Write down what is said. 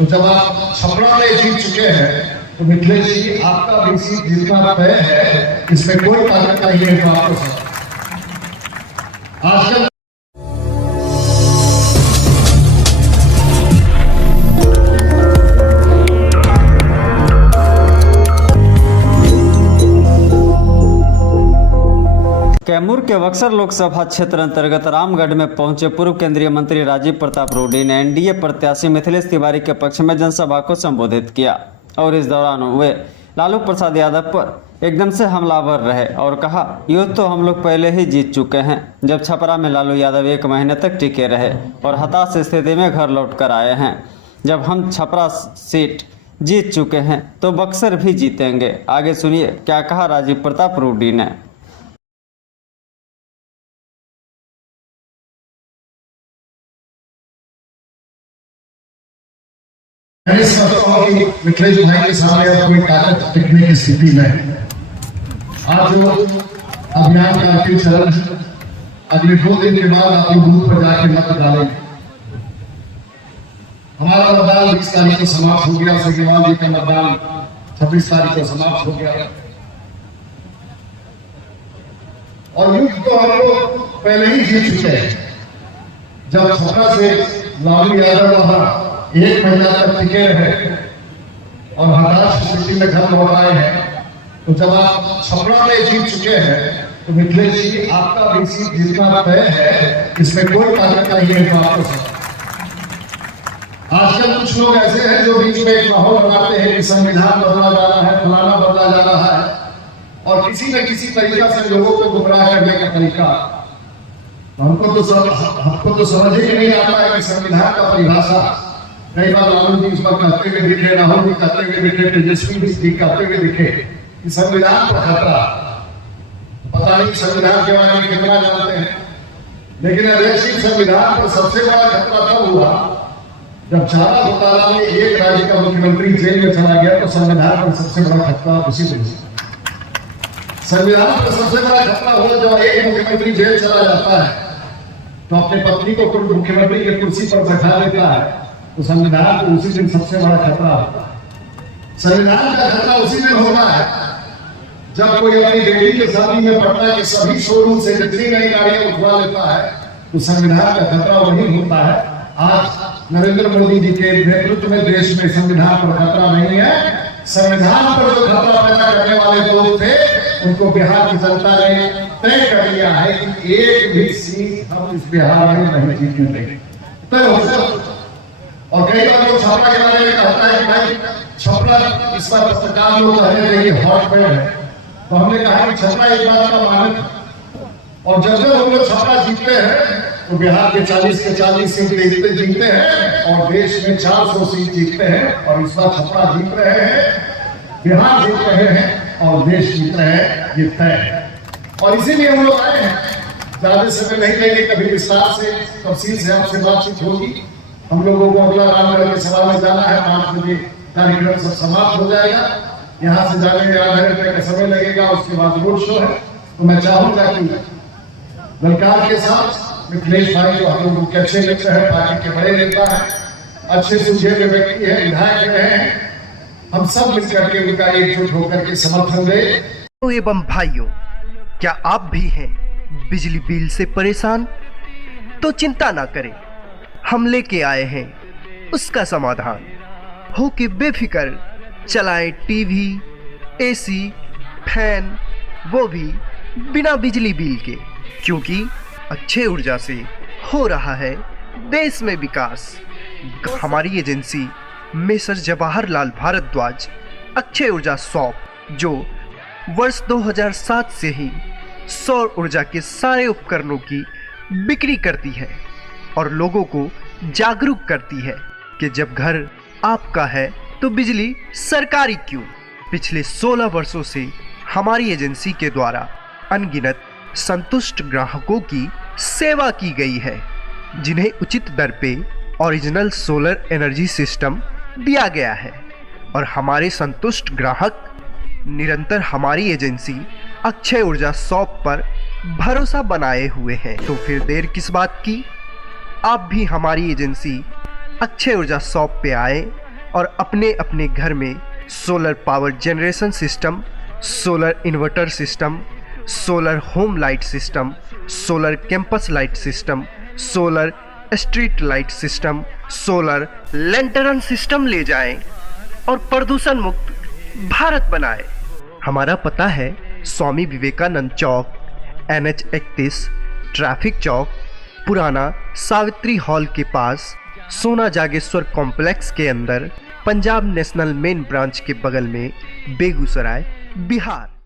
तो जब आप छपरा में जीत चुके हैं तो मिथिलेश जी आपका भी सीट जीतना तय है, इसमें कोई ताकत नहीं है जो आपको आजकल कैमूर के बक्सर लोकसभा क्षेत्र अंतर्गत रामगढ़ में पहुंचे पूर्व केंद्रीय मंत्री राजीव प्रताप रूडी ने एनडीए प्रत्याशी मिथिलेश तिवारी के पक्ष में जनसभा को संबोधित किया और इस दौरान वे लालू प्रसाद यादव पर एकदम से हमलावर रहे और कहा, युद्ध तो हम लोग पहले ही जीत चुके हैं। जब छपरा में लालू यादव 1 महीने तक टिके रहे और हताश स्थिति में घर लौट कर आए हैं। जब हम छपरा सीट जीत चुके हैं तो बक्सर भी जीतेंगे। आगे सुनिए क्या कहा राजीव प्रताप रूडी ने। मैं समझता हूं कि मिथिलेश भाई के सामने अब कोई ताकत टिकने की स्थिति में है। आज जो अभियान का अंतिम चरण है, अगले 2 दिन के बाद आप लोग बूथ पर जाके मत डालेंगे। हमारा मतदान 20 तारीख को समाप्त हो गया, सिग्रीवाल जी का मतदान 26 तारीख को समाप्त हो गया और युद्ध तो हम लोग पहले ही जीत चुके हैं। जब छपरा से लालू यादव वहां 1 महीना तक टिके रहे और हताश स्थिति में घर लौट आए हैं, तो जब आप छपरा में जीत चुके हैं तो मिथिलेश जी आपका भी सीट जीतना तय है, इसमें कोई ताकत नहीं है जो आपको आजकल कुछ लोग ऐसे हैं जो बीच में एक माहौल बनाते हैं कि संविधान बदला जा रहा है, फलाना बदला जा रहा है और किसी न किसी तरीका से लोगों को गुमराह करने का तरीका। हमको तो समझ ही नहीं आता है कि संविधान का परिभाषा। कई बार लालू जी इस पर कहते हुए दिखे, राहुल जी कहते हुए दिखे, तेजस्वी जी कहते हुए दिखे कि संविधान पर खतरा। पता नहीं संविधान के बारे में कितना जानते हैं, लेकिन अध्यक्ष संविधान पर सबसे बड़ा खतरा तब हुआ जब चारा घोटाला में एक राज्य का मुख्यमंत्री जेल में चला गया। तो संविधान पर सबसे बड़ा खतरा उसी दिन संविधान पर सबसे बड़ा खतरा हुआ जब एक मुख्यमंत्री जेल चला जाता है तो अपनी पत्नी को मुख्यमंत्री की कुर्सी पर बैठा लेता है। तो संविधान को उसी दिन सबसे बड़ा खतरा होता है। संविधान का खतरा उसी दिन होता है जब कोई अपनी बेटी के शादी में पटना के सभी शोरूम से जितनी नई गाड़ियां उठवा लेता है। तो संविधान का खतरा वही होता है। आज नरेंद्र मोदी जी के नेतृत्व में देश में संविधान पर खतरा नहीं है। संविधान पर जो खतरा पैदा करने वाले लोग थे उनको बिहार की जनता ने तय कर लिया है कि एक भी सीट हम इस बिहार में नहीं जीतने देंगे। और कई बार लोग छपरा के बारे में कहता है कि भाई छपरा इस बार पत्रकार लोग कहने लगे हॉटबेड है, तो हमने कहा कि छपरा एक बात का मानक। और जब जब हम लोग छपरा जीतते हैं तो बिहार के 40 के 40 सीट जीतते हैं और देश में 400 सीट जीतते हैं। और इस बार छपरा जीत रहे हैं, बिहार जीत रहे हैं और देश जीत रहे हैं, ये तय है। और इसीलिए हम लोग आए हैं। ज्यादा समय नहीं लेंगे, कभी विस्तार से तफसील से आपसे बातचीत होगी। हम लोगों को अगला रामगढ़ के सभा में जाना है, 5 बजे कार्यक्रम सब समाप्त हो जाएगा। यहाँ से जाने में आधा घंटे का समय लगेगा, उसके बाद रोड शो है। तो मैं चाहूंगा कि ललकार के साथ मिथिलेश भाई जो हम लोगों के अच्छे मित्र है, पार्टी के बड़े नेता है, अच्छे सुझे हुए व्यक्ति है, विधायक रहे हैं, हम सब मिलकर के उनका एकजुट होकर के समर्थन दे। एवं भाइयों, क्या आप भी हैं बिजली बिल से परेशान? तो चिंता ना करें, हम लेके आए हैं उसका समाधान। हो कि बेफिक्र चलाएं टीवी, एसी, फैन, वो भी बिना बिजली बिल के, क्योंकि अक्षय ऊर्जा से हो रहा है देश में विकास। हमारी एजेंसी मेसर जवाहरलाल भारद्वाज अक्षय ऊर्जा शॉप, जो वर्ष 2007 से ही सौर ऊर्जा के सारे उपकरणों की बिक्री करती है और लोगों को जागरूक करती है कि जब घर आपका है तो बिजली सरकारी क्यों। पिछले 16 वर्षों से हमारी एजेंसी के द्वारा अनगिनत संतुष्ट ग्राहकों की सेवा की गई है, जिन्हें उचित दर पे ओरिजिनल सोलर एनर्जी सिस्टम दिया गया है। और हमारे संतुष्ट ग्राहक निरंतर हमारी एजेंसी अक्षय ऊर्जा शॉप पर भरोसा बनाए हुए हैं। तो फिर देर किस बात की, आप भी हमारी एजेंसी अक्षय ऊर्जा शॉप पे आए और अपने अपने घर में solar power generation system, solar inverter system, solar home light system, solar campus light system, solar street light system, solar lantern system ले जाएं और प्रदूषण मुक्त भारत बनाएं। हमारा पता है स्वामी विवेकानंद चौक, NH 31, ट्रैफिक चौक, पुराना सावित्री हॉल के पास, सोना जागेश्वर कॉम्प्लेक्स के अंदर, पंजाब नेशनल मेन ब्रांच के बगल में, बेगूसराय, बिहार।